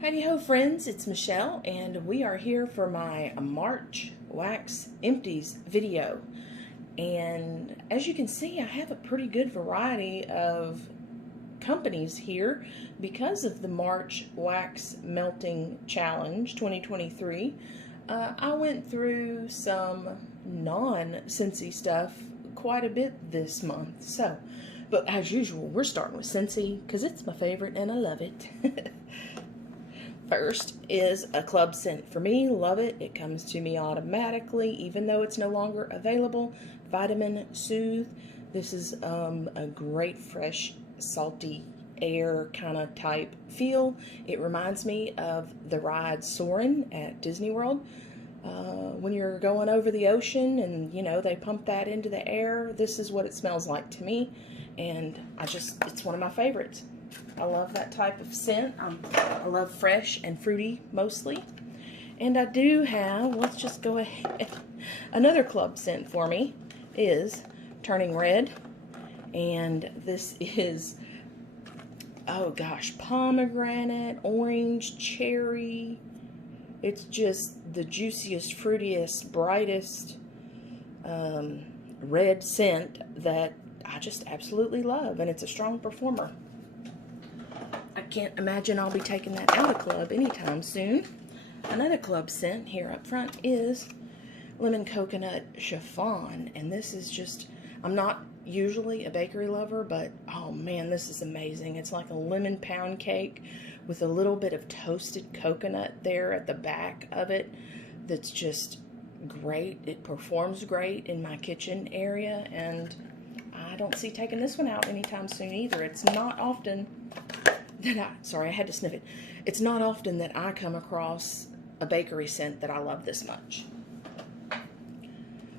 Howdy ho friends, it's Michelle and we are here for my March Wax Empties video. And as you can see, I have a pretty good variety of companies here because of the March Wax Melting Challenge 2023. I went through some non-Scentsy stuff quite a bit this month. But as usual, we're starting with Scentsy because it's my favorite and I love it. First is a club scent. For me, love it. It comes to me automatically, even though it's no longer available. Vitamin Soothe. This is a great, fresh, salty air kind of type feel. It reminds me of the ride Soarin' at Disney World. When you're going over the ocean and, you know, they pump that into the air, this is what it smells like to me. And it's one of my favorites. I love that type of scent. I love fresh and fruity mostly. And I do have, let's just go ahead, another club scent for me is Turning Red. And this is, oh gosh, pomegranate, orange, cherry. It's just the juiciest, fruitiest, brightest red scent that I just absolutely love. And it's a strong performer. I can't imagine I'll be taking that out of club anytime soon. Another club scent here up front is Lemon Coconut Chiffon. And this is just, I'm not usually a bakery lover, but oh man, this is amazing. It's like a lemon pound cake with a little bit of toasted coconut there at the back of it. That's just great. It performs great in my kitchen area, and I don't see taking this one out anytime soon either. It's not often sorry, I had to sniff it. It's not often that I come across a bakery scent that I love this much.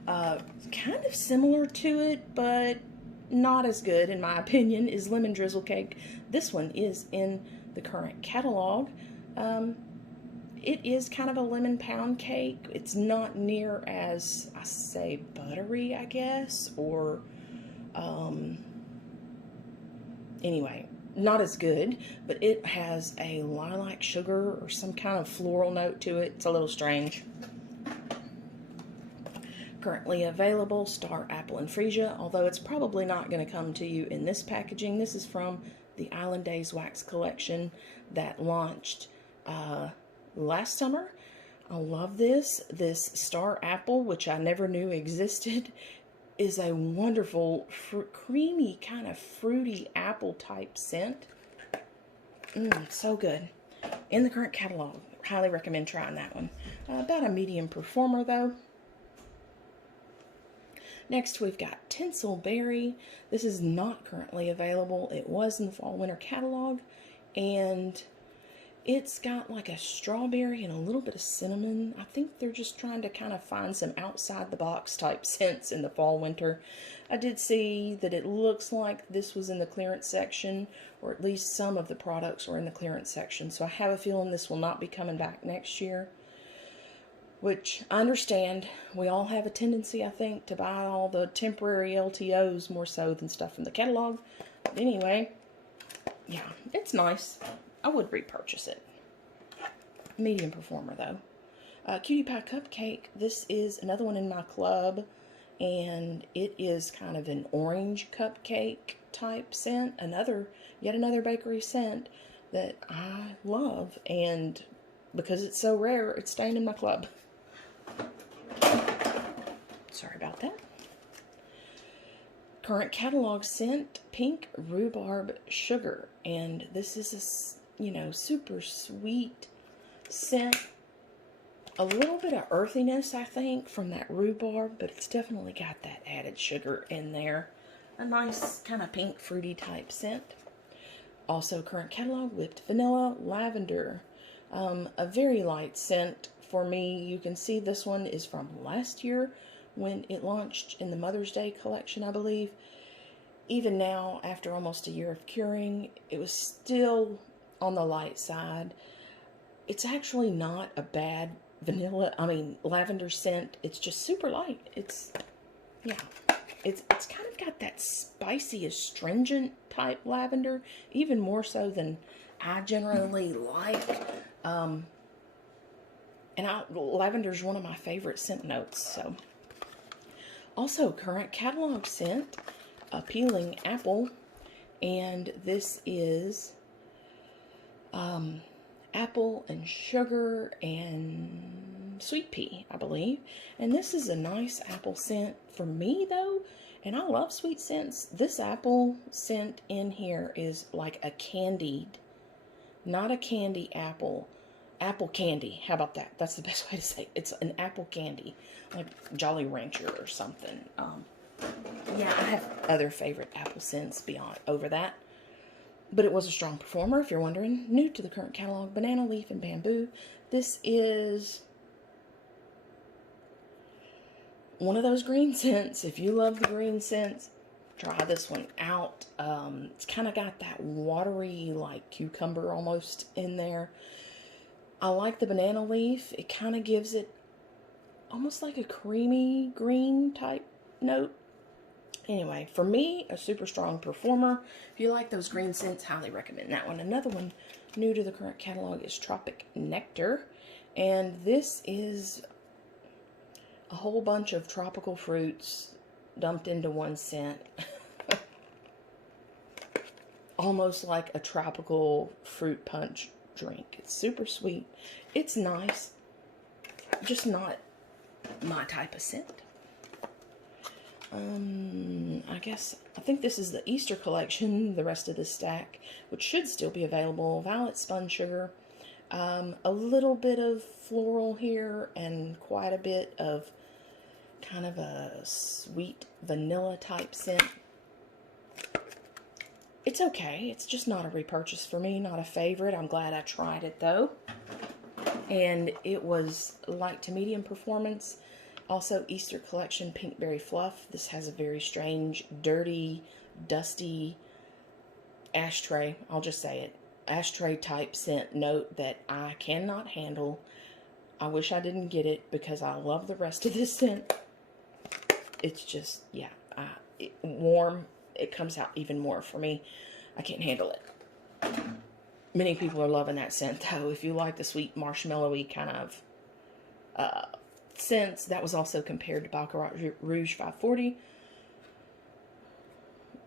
Kind of similar to it, but not as good in my opinion, is Lemon Drizzle Cake. This one is in the current catalog. It is kind of a lemon pound cake. It's not near as, I say, buttery, I guess, or anyway, not as good, but it has a lilac sugar or some kind of floral note to it. It's a little strange. Currently available, Star Apple and Freesia, although it's probably not going to come to you in this packaging. This is from the Island Days Wax Collection that launched last summer. I love this. This Star Apple, which I never knew existed, is a wonderful, creamy, kind of fruity apple type scent. So good. In the current catalog. Highly recommend trying that one. About a medium performer though. Next we've got Tinsel Berry. This is not currently available. It was in the fall winter catalog, and it's got like a strawberry and a little bit of cinnamon. I think they're just trying to kind of find some outside the box type scents in the fall winter. I did see that it looks like this was in the clearance section, or at least some of the products were in the clearance section. So I have a feeling this will not be coming back next year, which I understand. We all have a tendency, I think, to buy all the temporary LTOs more so than stuff from the catalog. But anyway, yeah, it's nice. I would repurchase it. Medium performer though. Cutie Pie Cupcake. This is another one in my club, and it is kind of an orange cupcake type scent. Yet another bakery scent that I love, and because it's so rare, it's staying in my club. Sorry about that. Current catalog scent, Pink Rhubarb Sugar, and this is a, you know, super sweet scent. A little bit of earthiness, I think, from that rhubarb, but it's definitely got that added sugar in there. A nice kind of pink fruity type scent. Also current catalog, Whipped Vanilla Lavender. A very light scent for me. You can see this one is from last year when it launched in the Mother's Day collection, I believe. Even now, after almost a year of curing, it was still on the light side. It's actually not a bad lavender scent. It's just super light. It's kind of got that spicy, astringent type lavender, even more so than I generally like. Lavender's one of my favorite scent notes. So, also current catalog scent, Peeling Apple, and this is apple and sugar and sweet pea, I believe. And this is a nice apple scent for me, though. And I love sweet scents. This apple scent in here is like a candied, not a candy apple. Apple candy. How about that? That's the best way to say it. It's an apple candy, like Jolly Rancher or something. Yeah, I have other favorite apple scents over that. But it was a strong performer, if you're wondering. New to the current catalog, Banana Leaf and Bamboo. This is one of those green scents. If you love the green scents, try this one out. It's kind of got that watery, like cucumber almost in there. I like the Banana Leaf. It kind of gives it almost like a creamy green type note. Anyway, for me, a super strong performer. If you like those green scents, highly recommend that one. Another one new to the current catalog is Tropic Nectar. And this is a whole bunch of tropical fruits dumped into one scent. Almost like a tropical fruit punch drink. It's super sweet. It's nice. Just not my type of scent. I think this is the Easter collection, the rest of the stack, which should still be available. Violet Spun Sugar, a little bit of floral here, and quite a bit of kind of a sweet vanilla type scent. It's okay. It's just not a repurchase for me, not a favorite. I'm glad I tried it though. And it was light to medium performance. Also, Easter Collection Pinkberry Fluff. This has a very strange, dirty, dusty ashtray. I'll just say it. Ashtray type scent note that I cannot handle. I wish I didn't get it because I love the rest of this scent. It's just, yeah, warm. It comes out even more for me. I can't handle it. Many people are loving that scent, though. If you like the sweet marshmallowy kind of scents, that was also compared to Baccarat Rouge 540.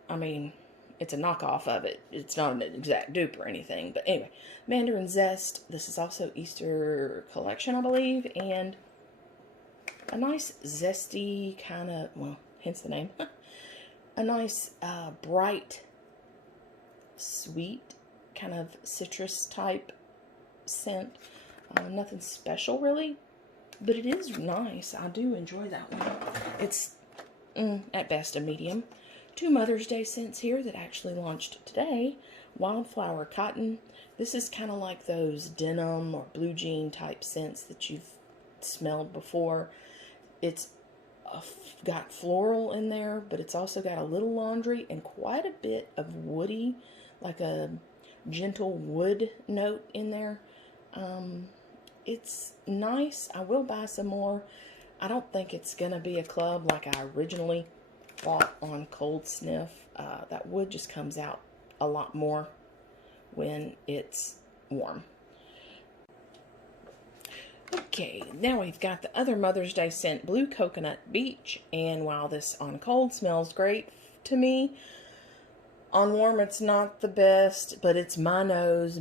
I mean, it's a knockoff of it. It's not an exact dupe or anything. But anyway, Mandarin Zest. This is also Easter collection, I believe. And a nice zesty kind of, well, hence the name. A nice, bright, sweet, kind of citrus type scent. Nothing special, really. But it is nice. I do enjoy that one. It's, at best, a medium. 2 Mother's Day scents here that actually launched today. Wildflower Cotton. This is kind of like those denim or blue jean type scents that you've smelled before. It's got floral in there, but it's also got a little laundry and quite a bit of woody, like a gentle wood note in there. It's nice. I will buy some more. I don't think it's going to be a club like I originally bought on Cold Sniff. That wood just comes out a lot more when it's warm. Okay, now we've got the other Mother's Day scent, Blue Coconut Beach. And while this on cold smells great to me, on warm it's not the best, but it's my nose,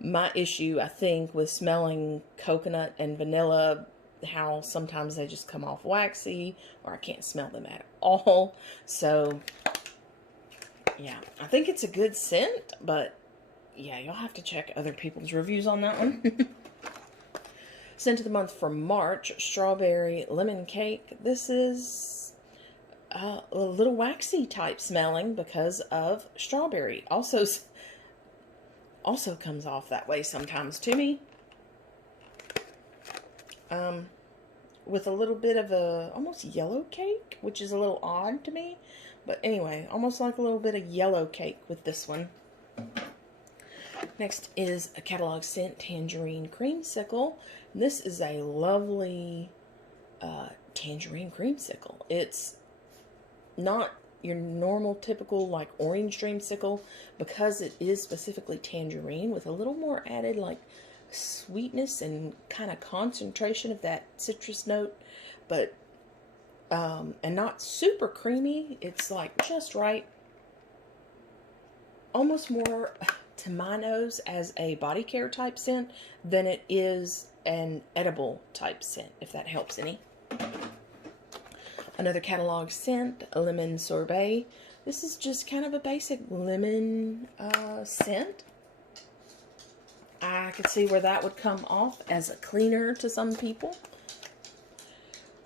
my issue, I think, with smelling coconut and vanilla, how sometimes they just come off waxy, or I can't smell them at all. So, yeah, I think it's a good scent, but yeah, you'll have to check other people's reviews on that one. Scent of the month for March, Strawberry Lemon Cake. This is a little waxy type smelling because of strawberry. Also comes off that way sometimes to me. With a little bit of a almost yellow cake, which is a little odd to me. But anyway, almost like a little bit of yellow cake with this one. Next is a catalog scent, Tangerine Creamsicle. This is a lovely tangerine creamsicle. It's not your normal typical like orange dreamsicle because it is specifically tangerine with a little more added like sweetness and kind of concentration of that citrus note, but and not super creamy. It's like just right. Almost more to my nose as a body care type scent than it is an edible type scent, if that helps any. Another catalog scent, a lemon sorbet. This is just kind of a basic lemon scent. I could see where that would come off as a cleaner to some people.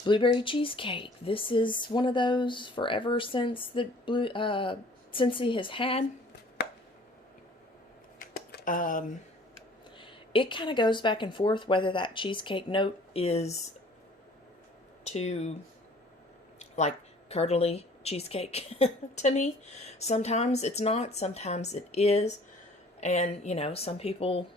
Blueberry cheesecake. This is one of those forever since the Scentsy has had. It kind of goes back and forth whether that cheesecake note is to like curdly cheesecake to me. Sometimes it's not, sometimes it is. And, you know, some people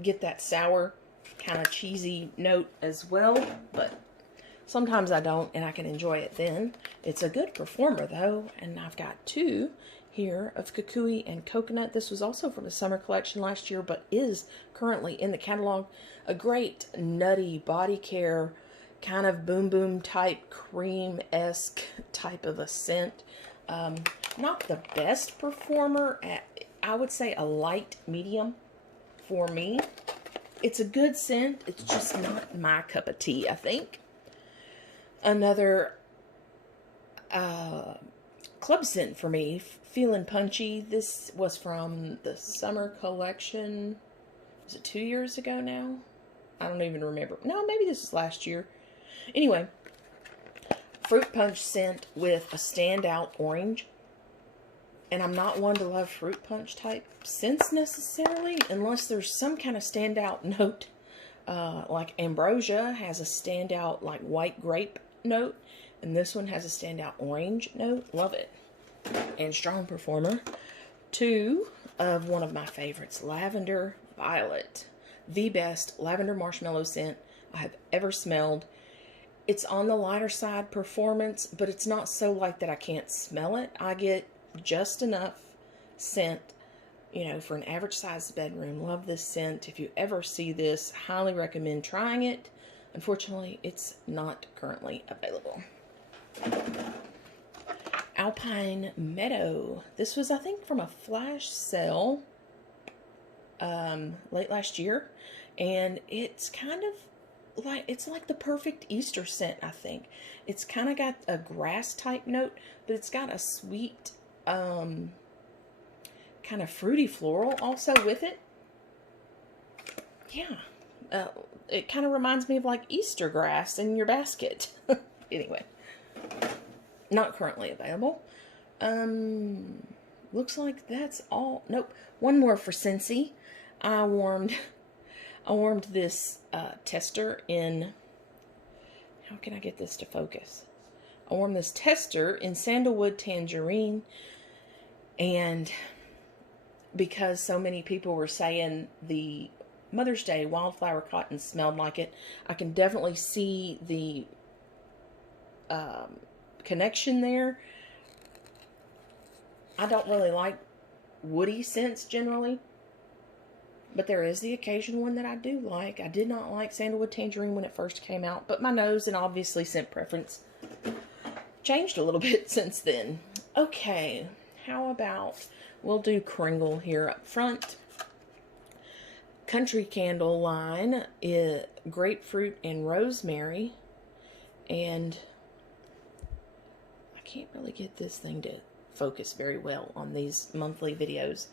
get that sour kind of cheesy note as well, but sometimes I don't, and I can enjoy it then. It's a good performer though, and I've got two here of Kukui and Coconut. This was also from a summer collection last year, but is currently in the catalog. A great nutty body care, kind of boom boom type, cream-esque type of a scent. Not the best performer, I would say a light medium for me. It's a good scent, it's just not my cup of tea, I think. Another club scent for me, Feeling Punchy. This was from the summer collection. Was it 2 years ago now? I don't even remember. No, maybe this was last year. Anyway, fruit punch scent with a standout orange. And I'm not one to love fruit punch type scents necessarily, unless there's some kind of standout note. Like Ambrosia has a standout like white grape note, and this one has a standout orange note. Love it. And strong performer. Two of one of my favorites, Lavender Violet. The best lavender marshmallow scent I have ever smelled. It's on the lighter side performance, but it's not so light that I can't smell it. I get just enough scent, you know, for an average sized bedroom. Love this scent. If you ever see this, highly recommend trying it. Unfortunately, it's not currently available. Alpine Meadow. This was, I think, from a flash sale late last year, and it's kind of like, it's like the perfect Easter scent, I think. It's kind of got a grass type note, but it's got a sweet kind of fruity floral also with it. Yeah, it kind of reminds me of like Easter grass in your basket. Anyway, not currently available. Looks like that's all. Nope, one more for Scentsy. I warmed this tester in, how can I get this to focus? I warmed this tester in Sandalwood Tangerine, and because so many people were saying the Mother's Day Wildflower Cotton smelled like it, I can definitely see the connection there. I don't really like woody scents generally, but there is the occasional one that I do like. I did not like Sandalwood Tangerine when it first came out, but my nose and obviously scent preference changed a little bit since then. Okay, how about we'll do Kringle here up front. Country Candle line is grapefruit and rosemary, and I can't really get this thing to focus very well on these monthly videos.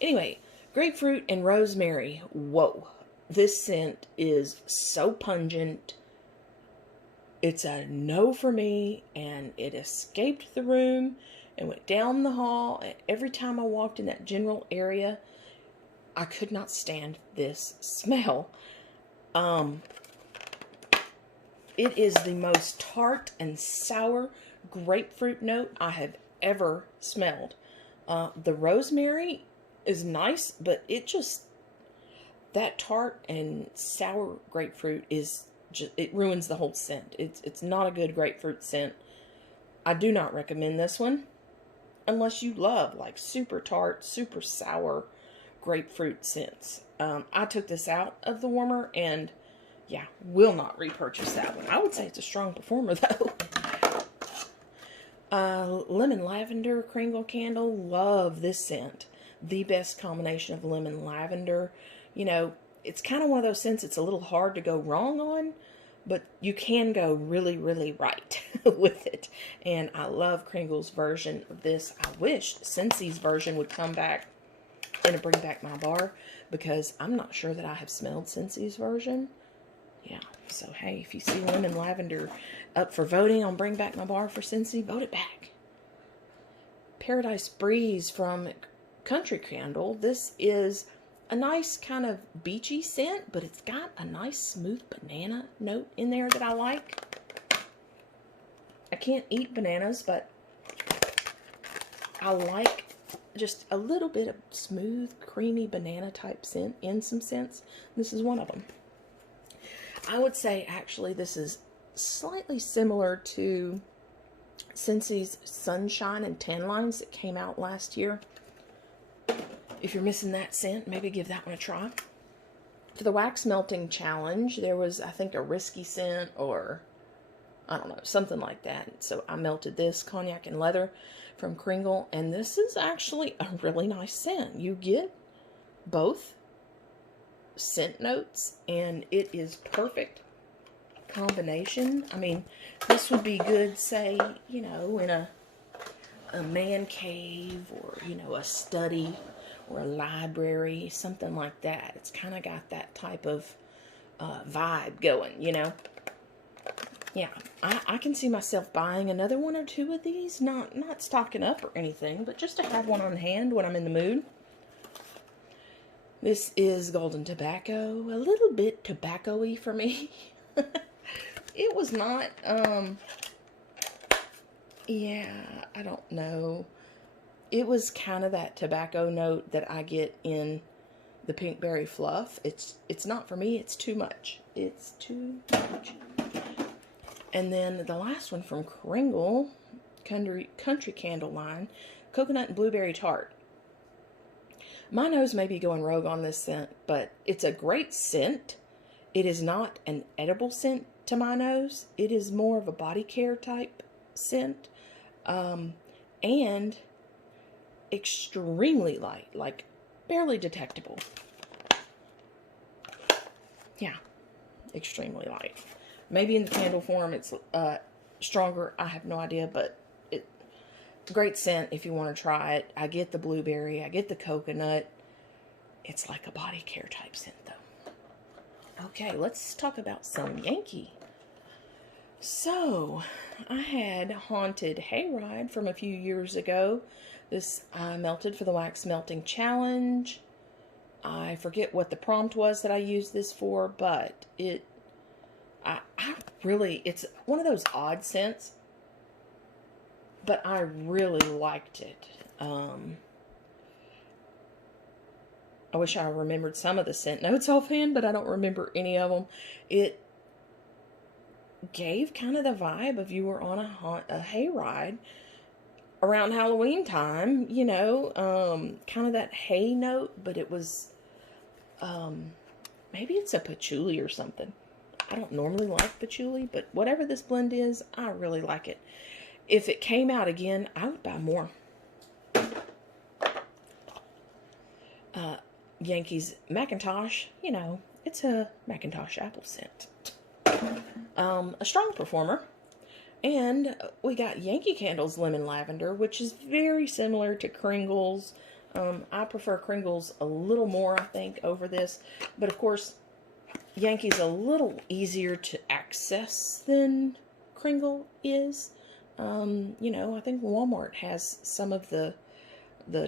Anyway, grapefruit and rosemary. Whoa, this scent is so pungent. It's a no for me, and it escaped the room and went down the hall, and every time I walked in that general area, I could not stand this smell. It is the most tart and sour grapefruit note I have ever smelled. The rosemary is nice, but it just, that tart and sour grapefruit is just, it ruins the whole scent. It's not a good grapefruit scent. I do not recommend this one unless you love like super tart, super sour grapefruit scents. I took this out of the warmer and yeah, will not repurchase that one. I would say it's a strong performer though. Lemon lavender Kringle candle. Love this scent. The best combination of lemon lavender. You know, it's kind of one of those scents it's a little hard to go wrong on, but you can go really, really right with it. And I love Kringle's version of this. I wish Scentsy's version would come back and bring back my bar, because I'm not sure that I have smelled Scentsy's version. Yeah, so hey, if you see lemon lavender up for voting on Bring Back My Bar for Scentsy, vote it back. Paradise Breeze from Country Candle. This is a nice kind of beachy scent, but it's got a nice smooth banana note in there that I like. I can't eat bananas, but I like just a little bit of smooth, creamy banana type scent in some scents. This is one of them. I would say actually this is slightly similar to Scentsy's Sunshine and Tan Lines that came out last year. If you're missing that scent, maybe give that one a try. For the wax melting challenge, there was, I think, a risky scent or, I don't know, something like that. So I melted this Cognac and Leather from Kringle, and this is actually a really nice scent. You get both scent notes, and it is perfect combination. I mean, this would be good, say, you know, in a man cave or, you know, a study or a library, something like that. It's kind of got that type of vibe going, you know. Yeah, I can see myself buying another one or two of these. Not stocking up or anything, but just to have one on hand when I'm in the mood. This is Golden Tobacco. A little bit tobacco-y for me. It was not, yeah, I don't know. It was kind of that tobacco note that I get in the Pinkberry Fluff. It's not for me. It's too much. It's too much. And then the last one from Kringle, Country Candle line, Coconut and Blueberry Tart. My nose may be going rogue on this scent, but it's a great scent. It is not an edible scent to my nose. It is more of a body care type scent. And extremely light, like barely detectable. Yeah, extremely light. Maybe in the candle form it's stronger. I have no idea, but great scent if you want to try it. I get the blueberry. I get the coconut. It's like a body care type scent, though. Okay, let's talk about some Yankee. So, I had Haunted Hayride from a few years ago. This I melted for the Wax Melting Challenge. I forget what the prompt was that I used this for, but it's one of those odd scents, but I really liked it. I wish I remembered some of the scent notes offhand, but I don't remember any of them. It gave kind of the vibe of you were on a hayride around Halloween time, you know, kind of that hay note, but it was, maybe it's a patchouli or something. I don't normally like patchouli, but whatever this blend is, I really like it. If it came out again, I would buy more. Yankee's Macintosh, you know, it's a Macintosh apple scent. A strong performer. And we got Yankee Candle's Lemon Lavender, which is very similar to Kringle's. I prefer Kringle's a little more, I think, over this. But of course, Yankee's a little easier to access than Kringle is. You know, I think Walmart has some of the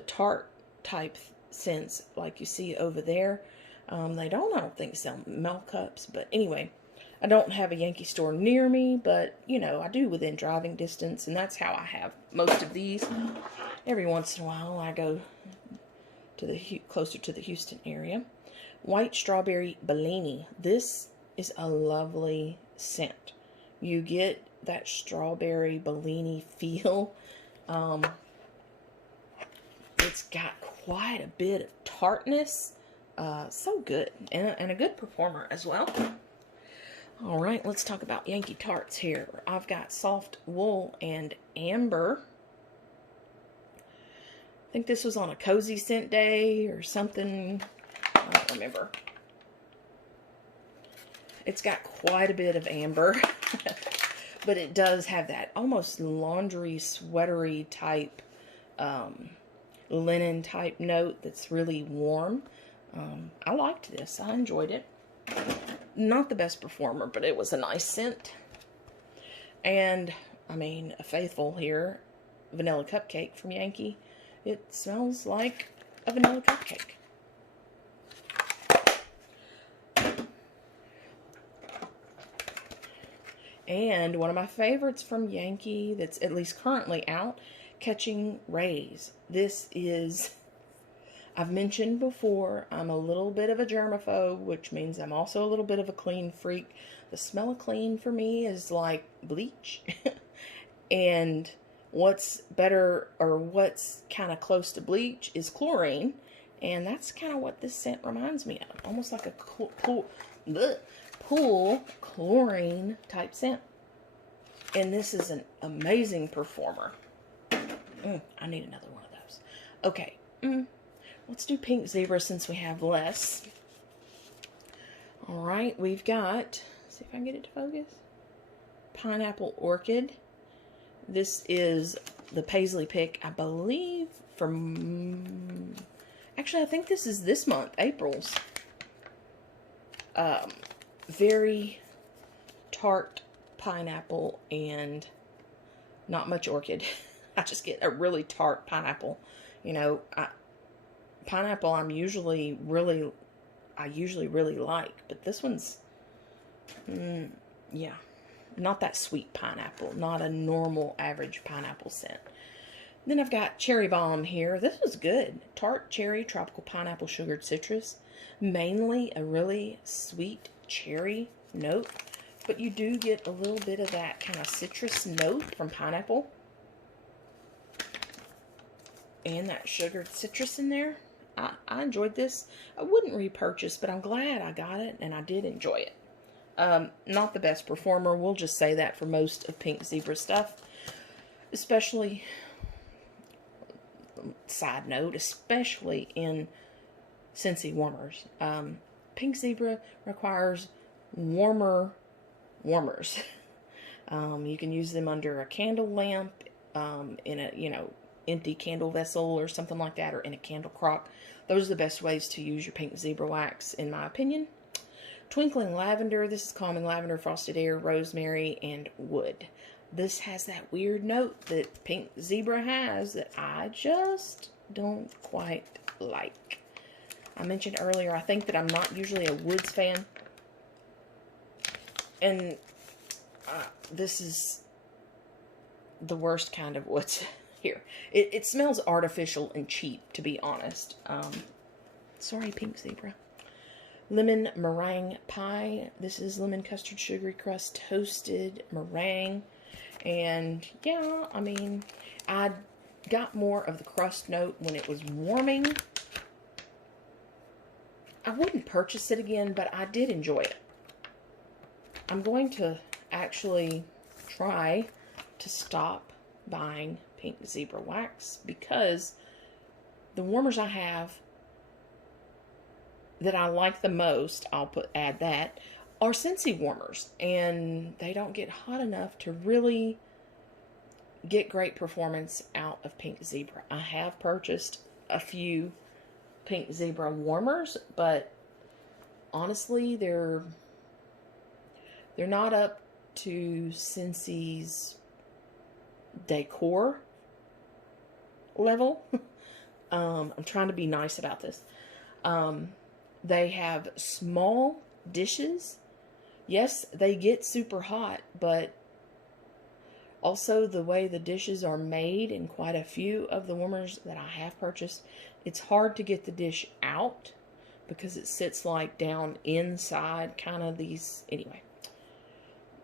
tart type scents like you see over there. They don't, I don't think, sell milk cups. But anyway, I don't have a Yankee store near me, but, you know, I do within driving distance, and that's how I have most of these. Every once in a while, I go to the closer to the Houston area. White Strawberry Bellini. This is a lovely scent. You get that strawberry Bellini feel. It's got quite a bit of tartness. So good, and a good performer as well. All right, let's talk about Yankee tarts here. I've got soft wool and amber. I think this was on a cozy scent day or something. I don't remember. It's got quite a bit of amber, but it does have that almost laundry sweatery type, linen type note that's really warm. I liked this. I enjoyed it. Not the best performer, but it was a nice scent. And, I mean, a faithful here, vanilla cupcake from Yankee. It smells like a vanilla cupcake. And one of my favorites from Yankee that's at least currently out, Catching Rays. This is, I've mentioned before, I'm a little bit of a germaphobe, which means I'm also a little bit of a clean freak. The smell of clean for me is like bleach. And what's better, or what's kind of close to bleach, is chlorine. And that's kind of what this scent reminds me of. Almost like a pool chlorine type scent. And this is an amazing performer. I need another one of those. Okay. Let's do Pink Zebra since we have less. Alright, we've got, see if I can get it to focus. Pineapple Orchid. This is the Paisley pick, I believe, from, actually I think this is this month, April's. Very tart pineapple and not much orchid. I just get a really tart pineapple. You know, pineapple I usually really like, but this one's, yeah, not that sweet pineapple, not a normal average pineapple scent. Then I've got Cherry Bomb here. This was good. Tart cherry, tropical pineapple, sugared citrus. Mainly a really sweet cherry note, but you do get a little bit of that kind of citrus note from pineapple. And that sugared citrus in there. I enjoyed this. I wouldn't repurchase, but I'm glad I got it, and I did enjoy it. Not the best performer. We'll just say that for most of Pink Zebra stuff. Especially, side note, especially in Scentsy warmers. Pink Zebra requires warmers. You can use them under a candle lamp, in a, you know, empty candle vessel or something like that, or in a candle crock. Those are the best ways to use your Pink Zebra wax, in my opinion. Twinkling Lavender. This is Calming Lavender, Frosted Air, Rosemary, and Wood. This has that weird note that Pink Zebra has that I just don't quite like. I mentioned earlier, I think that I'm not usually a woods fan. And this is the worst kind of woods. Here, it smells artificial and cheap, to be honest. Sorry, Pink Zebra. Lemon Meringue Pie. This is lemon custard sugary crust toasted meringue. And yeah, I mean, I got more of the crust note when it was warming. I wouldn't purchase it again, but I did enjoy it. I'm going to actually try to stop buying Pink Zebra wax, because the warmers I have that I like the most, add that, are Scentsy warmers, and they don't get hot enough to really get great performance out of Pink Zebra. I have purchased a few Pink Zebra warmers, but honestly, they're not up to Scentsy's decor level. I'm trying to be nice about this. They have small dishes. Yes, they get super hot, but also the way the dishes are made in quite a few of the warmers that I have purchased, it's hard to get the dish out because it sits like down inside kind of these. Anyway,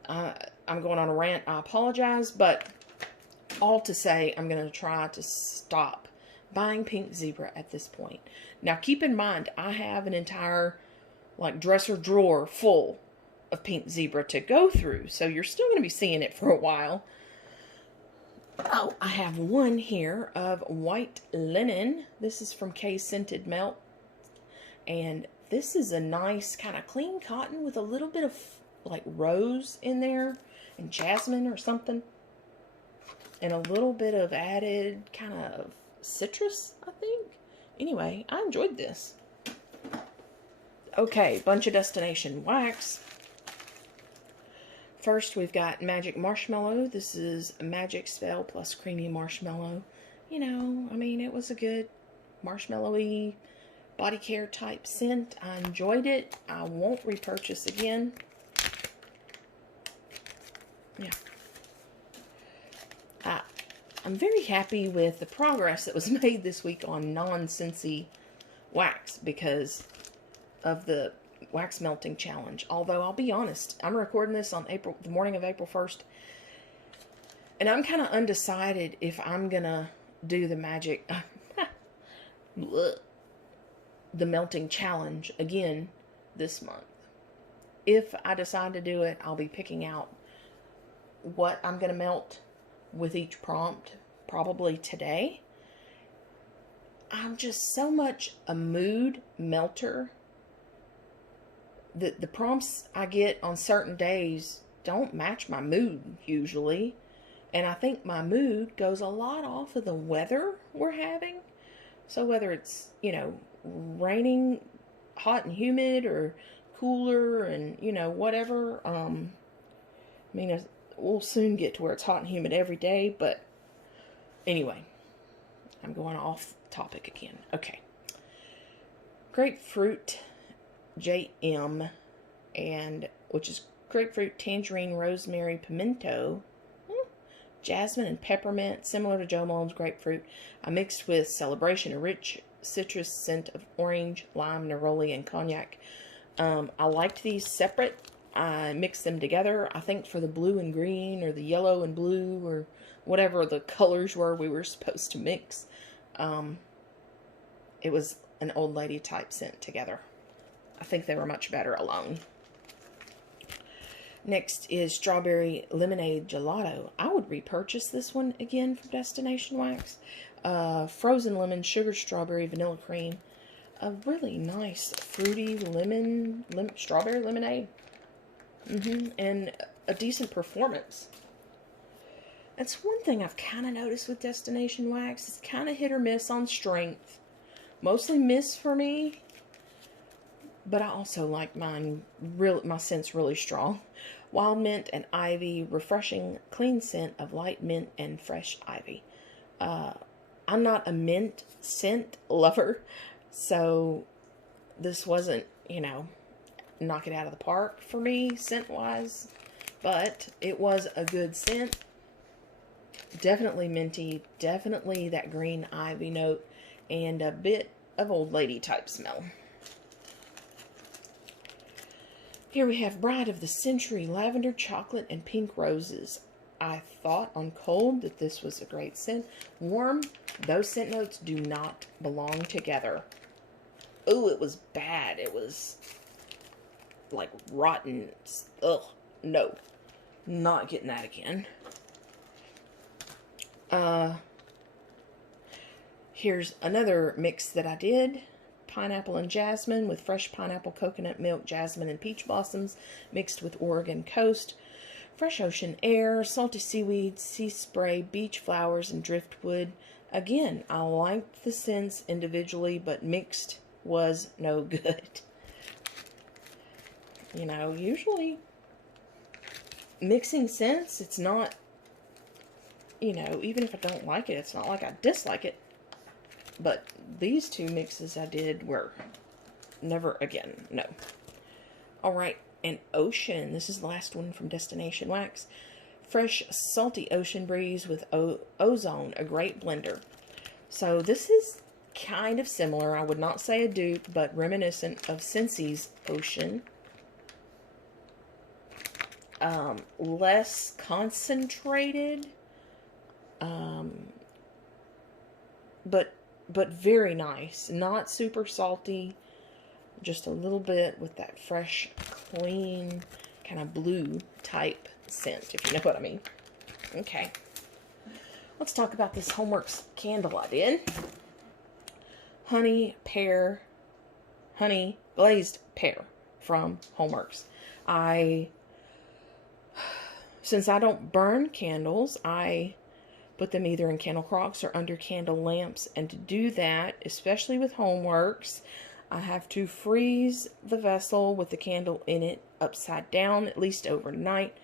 I'm going on a rant. I apologize, but all to say, I'm going to try to stop buying Pink Zebra at this point. Now, keep in mind, I have an entire, like, dresser drawer full of Pink Zebra to go through, so you're still going to be seeing it for a while. Oh, I have one here of White Linen. This is from K Scented Melt. And this is a nice kind of clean cotton with a little bit of like rose in there and jasmine or something. And a little bit of added kind of citrus, I think. Anyway, I enjoyed this. Okay, bunch of destination wax. First, we've got Magic Marshmallow. This is Magic Spell plus Creamy Marshmallow. You know, I mean, it was a good marshmallowy body care type scent. I enjoyed it. I won't repurchase again. Yeah. I'm very happy with the progress that was made this week on non-Scentsy wax because of the wax melting challenge. Although I'll be honest, I'm recording this on the morning of April 1st, and I'm kind of undecided if I'm gonna do the the melting challenge again this month. If I decide to do it, I'll be picking out what I'm gonna melt with each prompt probably today. I'm just so much a mood melter. The prompts I get on certain days don't match my mood usually. And I think my mood goes a lot off of the weather we're having. So whether it's, you know, raining, hot and humid, or cooler and, you know, whatever. I mean, we'll soon get to where it's hot and humid every day. But anyway, I'm going off topic again. Okay. Grapefruit JM, and which is grapefruit, tangerine, rosemary, pimento, jasmine, and peppermint, similar to Jo Mallone's grapefruit. I mixed with Celebration, a rich citrus scent of orange, lime, neroli, and cognac. I liked these separate. I mixed them together, I think for the blue and green, or the yellow and blue, or whatever the colors were we were supposed to mix. It was an old lady type scent together. I think they were much better alone. Next is Strawberry Lemonade Gelato. I would repurchase this one again from Destination Wax. Frozen lemon, sugar, strawberry, vanilla cream. A really nice fruity strawberry lemonade. And a decent performance. That's one thing I've kind of noticed with Destination Wax. It's kind of hit or miss on strength. Mostly miss for me. But I also like my scent's really strong. Wild mint and ivy, refreshing, clean scent of light mint and fresh ivy. I'm not a mint scent lover, so this wasn't, you know, knock it out of the park for me scent-wise. But it was a good scent. Definitely minty, definitely that green ivy note, and a bit of old lady type smell. Here we have Bride of the Century, lavender, chocolate, and pink roses. I thought on cold that this was a great scent. Warm, those scent notes do not belong together. Oh, it was bad. It was like rotten. Ugh, no. Not getting that again. Here's another mix that I did. Pineapple and jasmine with fresh pineapple, coconut milk, jasmine, and peach blossoms mixed with Oregon coast. Fresh ocean air, salty seaweed, sea spray, beach flowers, and driftwood. Again, I liked the scents individually, but mixed was no good. You know, usually mixing scents, it's not, you know, even if I don't like it, it's not like I dislike it. But these two mixes I did were never again. No. Alright, and Ocean. This is the last one from Destination Wax. Fresh, salty ocean breeze with ozone, a great blender. So this is kind of similar. I would not say a dupe, but reminiscent of Scentsy's Ocean. Less concentrated. But but very nice. Not super salty, just a little bit with that fresh, clean, kind of blue type scent, if you know what I mean. Okay. Let's talk about this Homeworks candle I did. Honey glazed pear from Homeworks. Since I don't burn candles, I put them either in candle crocks or under candle lamps. And to do that, especially with Homeworks, I have to freeze the vessel with the candle in it upside down, at least overnight.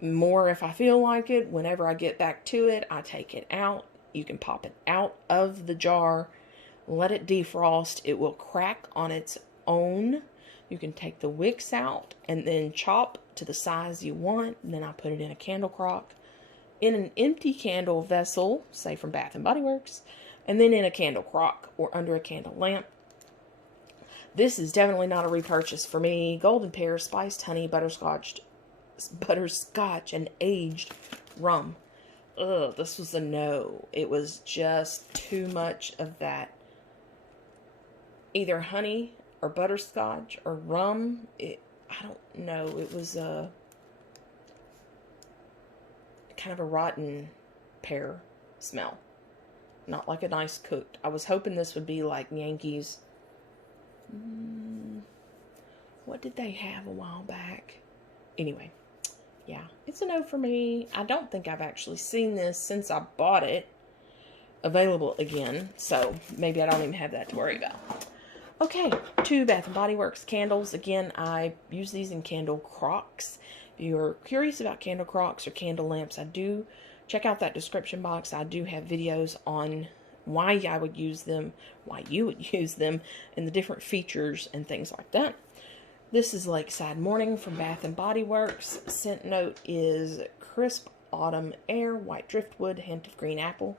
More if I feel like it. Whenever I get back to it, I take it out. You can pop it out of the jar, let it defrost. It will crack on its own. You can take the wicks out and then chop to the size you want. And then I put it in a candle crock, in an empty candle vessel, say from Bath and Body Works, and then in a candle crock or under a candle lamp. This is definitely not a repurchase for me. Golden pear, spiced honey, butterscotch, and aged rum. Ugh, this was a no. It was just too much of that. Either honey or butterscotch or rum. I don't know. It was kind of a rotten pear smell. Not like a nice cooked. I was hoping this would be like Yankee's. What did they have a while back? Anyway, yeah, it's a no for me. I don't think I've actually seen this since I bought it available again, so maybe I don't even have that to worry about. Okay, 2 Bath and Body Works candles. Again, I use these in candle crocks. If you're curious about candle crocks or candle lamps, I do check out that description box. I do have videos on why I would use them, why you would use them, and the different features and things like that. This is Lakeside Morning from Bath and Body Works. Scent note is crisp autumn air, white driftwood, hint of green apple.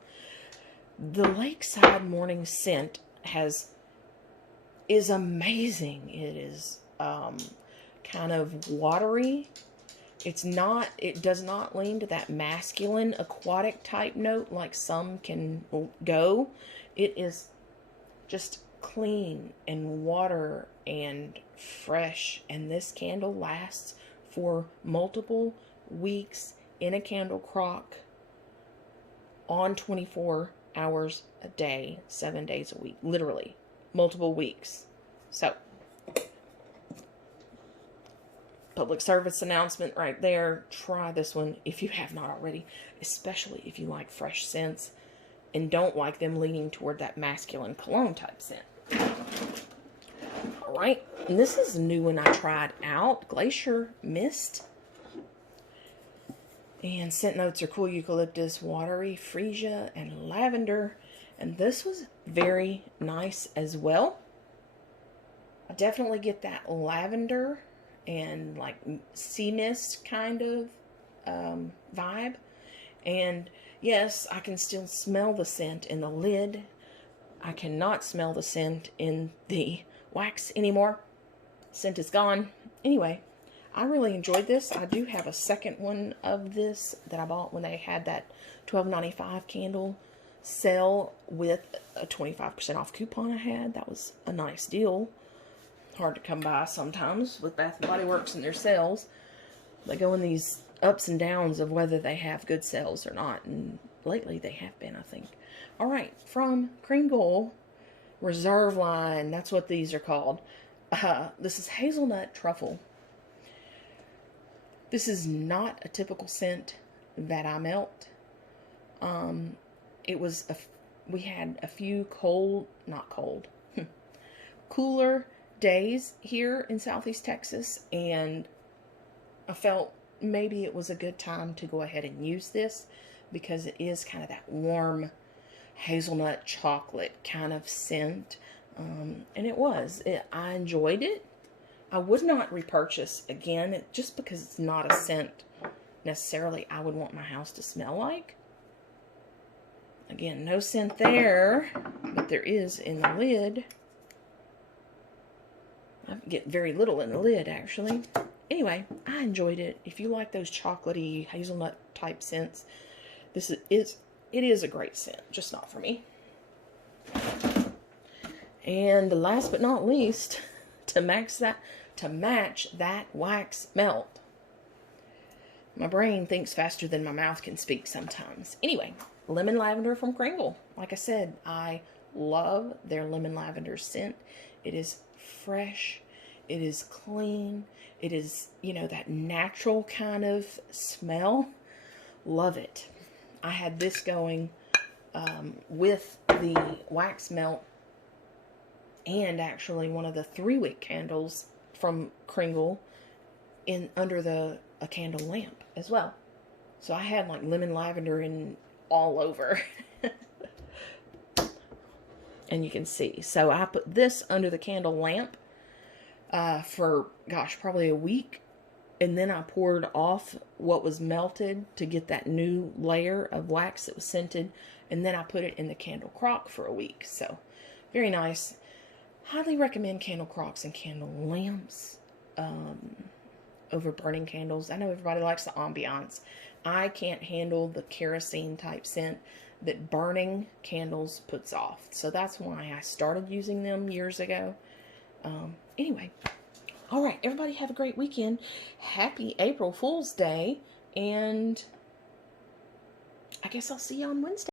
The Lakeside Morning scent is amazing. It is kind of watery. It does not lean to that masculine aquatic type note like some can go. It is just clean and water and fresh, and this candle lasts for multiple weeks in a candle crock on 24 hours a day, 7 days a week, literally multiple weeks. So public service announcement right there. Try this one if you have not already, especially if you like fresh scents and don't like them leaning toward that masculine cologne type scent. Alright, and this is a new one I tried out, Glacier Mist. And scent notes are cool eucalyptus, watery, freesia, and lavender. And this was very nice as well. I definitely get that lavender and like sea mist kind of vibe. And yes, I can still smell the scent in the lid. I cannot smell the scent in the wax anymore. Scent is gone. Anyway, I really enjoyed this. I do have a second one of this that I bought when they had that $12.95 candle sale with a 25% off coupon I had. That was a nice deal. Hard to come by sometimes with Bath & Body Works and their sales. They go in these ups and downs of whether they have good sales or not. And lately they have been, I think. Alright, from Kringle Reserve line. That's what these are called. This is hazelnut truffle. This is not a typical scent that I melt. We had a few cooler days here in Southeast Texas, and I felt maybe it was a good time to go ahead and use this because it is kind of that warm hazelnut chocolate kind of scent. And I enjoyed it. I would not repurchase again, just because it's not a scent necessarily I would want my house to smell like. Again, no scent there, but there is in the lid. I get very little in the lid, actually. Anyway, I enjoyed it. If you like those chocolatey hazelnut type scents, it is a great scent, just not for me. And last but not least, to match that wax melt. My brain thinks faster than my mouth can speak sometimes. Anyway, lemon lavender from Kringle. Like I said, I love their lemon lavender scent. It is fresh. It is clean. It is, you know, that natural kind of smell. Love it. I had this going with the wax melt and actually one of the 3-wick candles from Kringle in under a candle lamp as well. So I had like lemon lavender in all over. And you can see. So I put this under the candle lamp for, gosh, probably a week. And then I poured off what was melted to get that new layer of wax that was scented. And then I put it in the candle crock for a week. So very nice. Highly recommend candle crocks and candle lamps over burning candles. I know everybody likes the ambiance. I can't handle the kerosene type scent that burning candles puts off. So that's why I started using them years ago. Anyway, all right, everybody have a great weekend. Happy April Fool's Day. And I guess I'll see you on Wednesday.